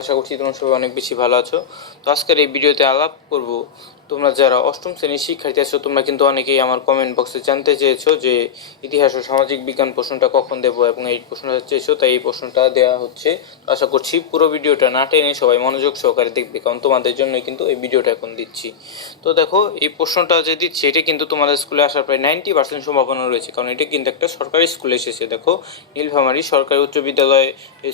আশা করছি তোমরা সবাই অনেক বেশি ভালো আছো। তো আজকের এই ভিডিওতে আলাপ করব তোমরা যারা অষ্টম শ্রেণির শিক্ষার্থী আছো, তোমরা কিন্তু অনেকেই আমার কমেন্ট বক্সে জানতে চেয়েছো যে ইতিহাস ও সামাজিক বিজ্ঞান প্রশ্নটা কখন দেবো এবং এই প্রশ্নটা চেয়েছো, তাই এই প্রশ্নটা দেওয়া হচ্ছে। আশা করছি পুরো ভিডিওটা না টেনে সবাই মনোযোগ সহকারে দেখবে, কারণ তোমাদের জন্যই কিন্তু এই ভিডিওটা এখন দিচ্ছি। তো দেখো, এই প্রশ্নটা যে দিচ্ছি, এটা কিন্তু তোমাদের স্কুলে আসার প্রায় নাইনটি পার্সেন্ট সম্ভাবনা রয়েছে, কারণ এটা কিন্তু একটা সরকারি স্কুলে এসেছে। দেখো, নীলফামারী সরকারি উচ্চ বিদ্যালয়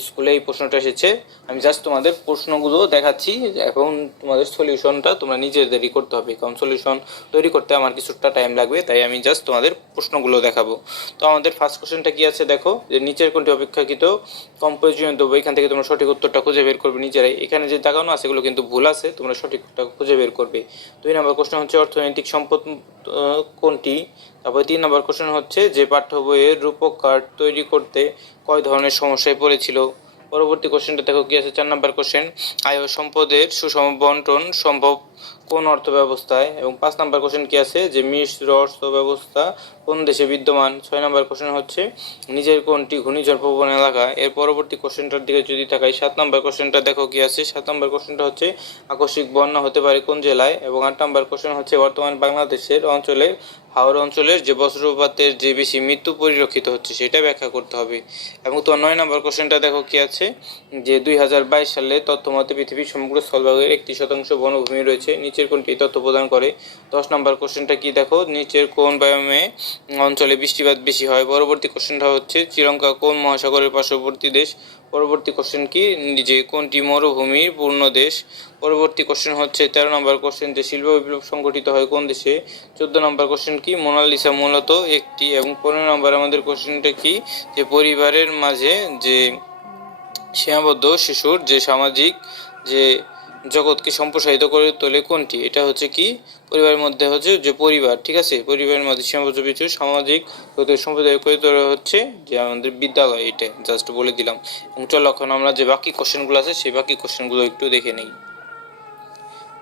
স্কুলে এই প্রশ্নটা এসেছে। আমি জাস্ট তোমাদের প্রশ্নগুলো দেখাচ্ছি এবং তোমাদের সলিউশনটা তোমরা নিজেদেরই করতে হবে, কারণ সলিউশন তৈরি করতে আমার কিছুটা টাইম লাগবে, তাই আমি জাস্ট তোমাদের প্রশ্নগুলো দেখাবো। তো আমাদের ফার্স্ট কোশ্চেনটা কি আছে দেখো, যে নিচের কোনটি অপেক্ষাকৃত কম প্রয়োজনীয় দ্রব্য, এখান থেকে তোমরা সঠিক উত্তরটা খুঁজে বের করবে নিজেরাই। এখানে যে দেখানো আছে সেগুলো কিন্তু ভুল আছে, তোমরা সঠিকটা খুঁজে বের করবে। দুই নম্বর প্রশ্ন হচ্ছে অর্থনৈতিক সম্পদ কোনটি? তারপরে তিন নম্বর কোশ্চেন হচ্ছে যে পাঠ্য বইয়ের রূপক কার্ড তৈরি করতে কয় ধরনের সমস্যায় পড়েছিল? পরবর্তী কোশ্চেনটা দেখো কি আছে, চার নম্বর কোশ্চেন আয় সম্পদের সুষম বন্টন সম্ভব কোন অর্থ ব্যবস্থায় এবং পাঁচ নম্বর কোশ্চেন কি আছে? যে মিশ্র অর্থ ব্যবস্থা কোন দেশে বিদ্যমান? ছয় নম্বর কোশ্চেন হচ্ছে, নিজের কোনটি ঘূর্ণিঝড় প্রবণ এলাকা? এর পরবর্তী কোশ্চেনটার দিকে যদি তাকাই, সাত নম্বর কোশ্চেনটা দেখো কি আছে? সাত নম্বর কোশ্চেনটা হচ্ছে, আকস্মিক বন্যা হতে পারে কোন জেলায়? এবং আট নম্বর কোশ্চেন হচ্ছে, বর্তমান বাংলাদেশের অঞ্চলে হাওড় অঞ্চলের যে বজ্রপাতের যে বেশি মৃত্যু পরিলক্ষিত হচ্ছে, সেটা ব্যাখ্যা করতে হবে। এবং তোমার নয় নম্বর কোশ্চেনটা দেখো কি আছে? যে দুই হাজার বাইশ সালে তথ্য মতে পৃথিবীর সমগ্র স্থলভাগের একটি শতাংশ বনভূমি রয়েছে নিচের কোনটি তথ্য প্রদান করে? দশ নম্বর কোশ্চেনটা কি? দেখো, নিচের কোন ব্যায়ামে অঞ্চলে বৃষ্টিপাত বেশি হয়? পরবর্তী কোশ্চেনটা হচ্ছে, শ্রীলঙ্কা কোন মহাসাগরের পার্শ্ববর্তী দেশ? পরবর্তী কোশ্চেন কি? যে কোনটি মরুভূমির পূর্ণ দেশ? পরবর্তী কোশ্চেন হচ্ছে, তেরো নম্বর কোশ্চেন, যে শিল্প বিপ্লব সংগঠিত হয় কোন দেশে? চোদ্দ নম্বর কোশ্চেন কি? মোনালিসা মূলত একটি এবং পনেরো নম্বর আমাদের কোশ্চেনটা কি? যে পরিবারের মাঝে যে সীমাবদ্ধ শিশুর যে সামাজিক যে জগৎকে সম্প্রসারিত করে তোলে কোনটি? এটা হচ্ছে কি? পরিবারের মধ্যে হচ্ছে যে পরিবার, ঠিক আছে? পরিবারের মধ্যে সীমাবদ্ধ কিছু সামাজিক সম্প্রদায় করে তোলা হচ্ছে যে আমাদের বিদ্যালয় এটা জাস্ট বলে দিলাম। এবং চলো এখন আমরা যে বাকি কোশ্চেনগুলো আছে, সেই বাকি কোশ্চেনগুলো একটু দেখে নিই।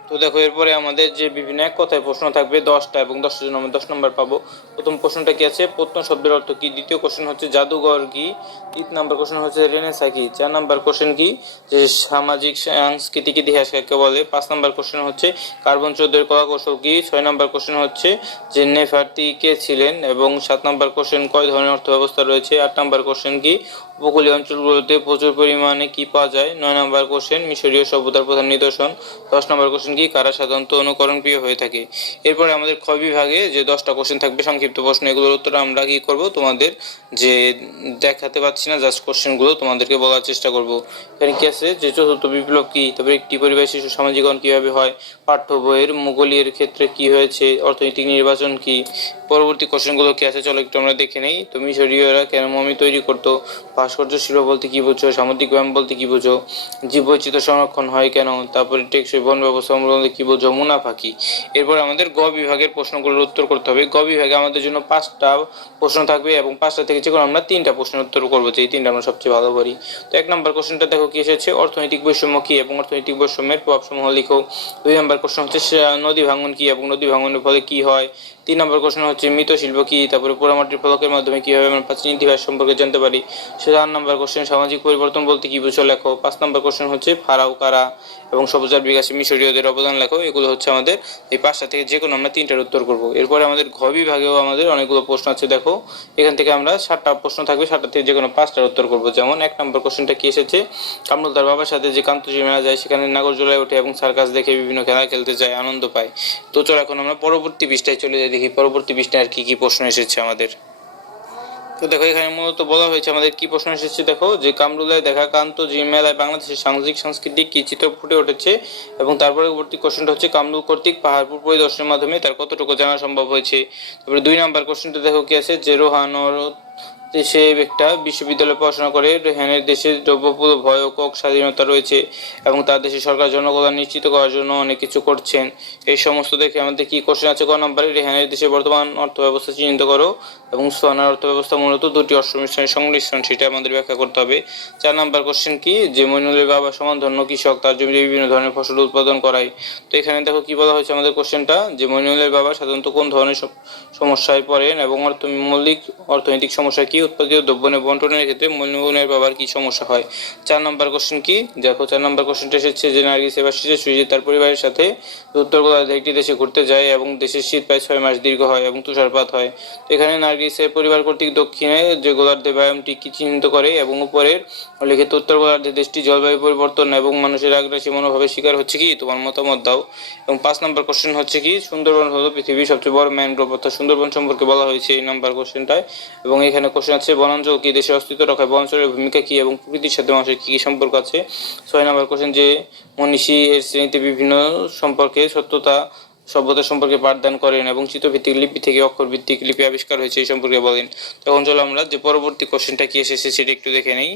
তো দেখো, এরপরে আমাদের যে বিভিন্ন এক কথায় প্রশ্ন থাকবে দশটা এবং দশটার জন্য আমরা দশ নম্বর পাবো। প্রথম প্রশ্নটা কি আছে? প্রত্ন শব্দের অর্থ কি? দ্বিতীয় কোশ্চেন হচ্ছে জাদুঘর কি? তিন নম্বর কোশ্চেন হচ্ছে রেনেসা কি? চার নম্বর কোশ্চেন কি? যে সামাজিক, সাংস্কৃতিক ইতিহাস কাকে বলে? পাঁচ নম্বর কোশ্চেন হচ্ছে কার্বন চৌধুরীর কলা কৌশল কি? ছয় নম্বর কোশ্চেন হচ্ছে যে নেফার্তি কে ছিলেন এবং সাত নম্বর কোশ্চেন কয় ধরনের অর্থ ব্যবস্থা রয়েছে? আট নম্বর কোশ্চেন কি? উপকূলীয় অঞ্চলগুলোতে প্রচুর পরিমাণে কি পাওয়া যায়? নয় নম্বর কোশ্চেন মিশরীয় সভ্যতার প্রধান নিদর্শন। দশ নম্বর কোশ্চেন কি কারা সাধারণত অনুকরণ প্রিয় হয়ে থাকে। এরপরে আমাদের খ বিভাগে যে দশটা কোশ্চেন থাকবে, সংক্ষিপ্ত প্রশ্ন, এগুলোর উত্তর আমরা কি করব? তোমাদের যে দেখাতে পাচ্ছি না জাস্ট কোশ্চেনগুলো তোমাদেরকে বলার চেষ্টা করব। এখানে কি আছে? যে চতুর্থ বিপ্লব কী? তারপরে একটি পরিবার শিশু সামাজিকরণ কীভাবে হয়? পাঠ্য বইয়ের মুঘলীয় ক্ষেত্রে কি হয়েছে? অর্থনৈতিক নির্বাচন কি? পরবর্তী কোশ্চেনগুলো কি আছে? চলো একটু আমরা দেখে নেই। তো মিশরীয়রা কেন মমি তৈরি করতো? ভাস্কর্য শিল্প বলতে কি বুঝো? সামুদ্রিক ব্যায়াম বলতে কি বুঝো? জীববৈচিত্র্য সংরক্ষণ হয় কেন? তারপরে টেকসই বন ব্যবস্থা বলতে কি বুঝো মুনাফা কি এরপর আমাদের গ বিভাগের প্রশ্নগুলোর উত্তর করতে হবে। গ বিভাগে আমাদের জন্য পাঁচটা প্রশ্ন থাকবে এবং পাঁচটা থেকে যে আমরা তিনটা প্রশ্নের উত্তর করব, যে তিনটা আমরা সবচেয়ে ভালো করি তো এক নম্বর কোশ্চেনটা দেখো কি এসেছে, অর্থনৈতিক বৈষম্য কি এবং অর্থনৈতিক বৈষম্যের প্রভাবসমূহ লিখো। দুই নম্বর প্রশ্ন হচ্ছে নদী ভাঙন কি এবং নদী ভাঙনের ফলে কি হয়? তিন নম্বর প্রশ্ন হচ্ছে, মৃত শিল্প কি? তারপরে পোড়ামাটির ফলকের মাধ্যমে কীভাবে আমরা প্রাচীন ইতিহাস সম্পর্কে জানতে পারি। চার নম্বর কোশ্চেন, সামাজিক পরিবর্তন বলতে কি বুঝো লেখো। পাঁচ নম্বর কোশ্চেন হচ্ছে, ফারাও কারা এবং সবুজার বিকাশে মিশরীয়দের অবদান লেখো, এগুলো হচ্ছে আমাদের এই পাঁচটা থেকে যে কোনো আমরা তিনটার উত্তর করব। এরপরে আমাদের ঘ বিভাগেও আমাদের অনেকগুলো প্রশ্ন আছে, দেখো। এখান থেকে আমরা সাতটা প্রশ্ন থাকবে, সাতটা থেকে যে কোনো পাঁচটার উত্তর করব। যেমন এক নম্বর কোশ্চেনটা কি এসেছে? কামরুল তার বাবার সাথে যে কান্তজি মেলা যায়, সেখানে নাগরজোলায় ওঠে এবং সার্কাস দেখে বিভিন্ন খেলা খেলতে যায়, আনন্দ পায়। তো চলো এখন আমরা পরবর্তী পৃষ্ঠায় চলে যাই দেখি, পরবর্তী পৃষ্ঠায় আর কি কি প্রশ্ন এসেছে আমাদের। তো দেখো, এখানে মূলত বলা হয়েছে, আমাদের কি প্রশ্ন এসেছে দেখো, যে কামরুলায় দেখা কান্ত যে মেলায় বাংলাদেশের সাংস্কৃতিক সাংস্কৃতিক কি চিত্র ফুটে উঠেছে এবং তার পরবর্তী কোশ্চেনটা হচ্ছে, কামরুল কর্তৃক পাহাড়পুর পরিদর্শনের মাধ্যমে তার কতটুকু জানা সম্ভব হয়েছে? তারপরে দুই নাম্বার কোশ্চেনটা দেখো কি আছে, যে রোহানোর দেশে একটা বিশ্ববিদ্যালয়ে পড়াশোনা করে। রেহানের দেশে দ্রব্যপুর ভয় কক স্বাধীনতা রয়েছে এবং তার দেশে সরকার জনকল্যাণ নিশ্চিত করার জন্য অনেক কিছু করছেন। এই সমস্ত দেখে আমাদের কি কোশ্চেন আছে? ক নম্বরে, রেহানের দেশে বর্তমান অর্থ ব্যবস্থা চিহ্নিত করো এবং অর্থ ব্যবস্থা মূলত দুটি মিশ্রণের সংমিশ্রণ, সেটা আমাদের ব্যাখ্যা করতে হবে। চার নাম্বার কোশ্চেন কি? যে মইনুলের বাবা সমান ধন্য কৃষক, তার জমিতে বিভিন্ন ধরনের ফসল উৎপাদন করায়। তো এখানে দেখো কি বলা হয়েছে আমাদের কোশ্চেনটা যে মইনুলের বাবা সাধারণত কোন ধরনের সম- সমস্যায় পড়েন এবং অর্থ, মৌলিক অর্থনৈতিক সমস্যা কি উৎপাদিত দ্রব্যের বন্টনের ক্ষেত্রে মূল্যবানের পাবার কি সমস্যা হয়? চার নম্বর কোশ্চেন কি? দেখো, চার নম্বর কোশ্চেনটা এসেছে যে নার্গিস এবার শীতের সুইজে তার পরিবারের সাথে উত্তর গোলার্ধে একটি দেশে ঘুরতে যায় এবং দেশের শীত প্রায় ছয় মাস দীর্ঘ হয় এবং তুষারপাত হয়। তো এখানে নার্গিসের পরিবার কর্তৃক দক্ষিণে যে গোলার্ধে ব্যায়ামটি কি চিহ্নিত করে এবং উপরের লিখিত উত্তর গোলার্ধে দেশটি জলবায়ু পরিবর্তন এবং মানুষের আগ্রাসী মনোভাবের শিকার হচ্ছে কি? তোমার মতামত দাও। এবং পাঁচ নম্বর কোশ্চেন হচ্ছে কি? সুন্দরবন হলো পৃথিবীর সবচেয়ে বড় ম্যানগ্রোভ অর্থাৎ সুন্দরবন সম্পর্কে বলা হয়েছে এই নাম্বার কোশ্চেনটায় এবং এখানে কোশ্চেন আছে, বনাঞ্চল কি দেশের অস্তিত্ব রক্ষায় বনাঞ্চলের ভূমিকা কি এবং প্রকৃতির সাথে মানুষের কি কি সম্পর্ক আছে? ছয় নম্বর কোশ্চেন যে, মনীষী এর শ্রেণীতে বিভিন্ন সম্পর্কে সত্যতা, সভ্যতা সম্পর্কে পাঠদান করেন এবং চিত্রভিত্তিক লিপি থেকে অক্ষর ভিত্তিক লিপি আবিষ্কার হয়েছে এই সম্পর্কে বলেন। তখন চলো আমরা যে পরবর্তী কোশ্চেনটা কি এসেছে সেটা একটু দেখে নেই।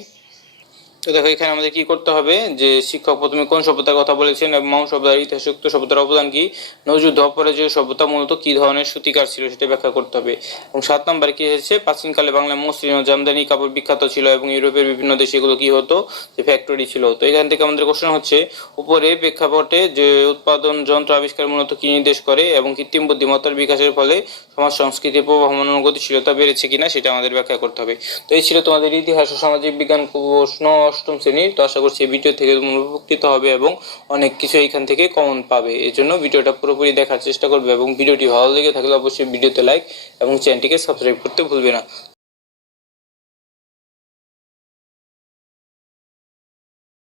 তো দেখো, এখানে আমাদের কি করতে হবে? যে শিক্ষক প্রথমে কোন সভ্যতার কথা বলেছেন এবং মাউ সভ্যতার ইতিহাসযুক্ত সভ্যতার অবদান কি? নজরুদ্ধ অপরাজয় সভ্যতা মূলত কি ধরনের সূতিকার ছিল সেটা ব্যাখ্যা করতে হবে। এবং সাত নম্বরে কি হয়েছে? প্রাচীনকালে বাংলা মসৃণ জামদানি কাপড় বিখ্যাত ছিল এবং ইউরোপের বিভিন্ন দেশে এগুলো কি হতো? যে ফ্যাক্টরি ছিল। তো এখান থেকে আমাদের কোশ্চেন হচ্ছে উপরে প্রেক্ষাপটে যে উৎপাদন যন্ত্র আবিষ্কার মূলত কি নির্দেশ করে এবং কৃত্রিম বুদ্ধিমত্তার বিকাশের ফলে সমাজ সংস্কৃতির প্রভাব মনন গতিশীলতা বেড়েছে কিনা সেটা আমাদের ব্যাখ্যা করতে হবে। তো এই ছিল তোমাদের ইতিহাস ও সামাজিক বিজ্ঞান প্রশ্ন অষ্টম শ্রেণির। তো আশা করছি এই ভিডিও থেকে তোমরা উপকৃত হবে এবং অনেক কিছু এইখান থেকে কমন পাবে। এই জন্য ভিডিওটা পুরোপুরি দেখার চেষ্টা করবে এবং ভিডিওটি ভালো লেগে থাকলে অবশ্যই ভিডিওতে লাইক এবং চ্যানেলটিকে সাবস্ক্রাইব করতে ভুলবে না।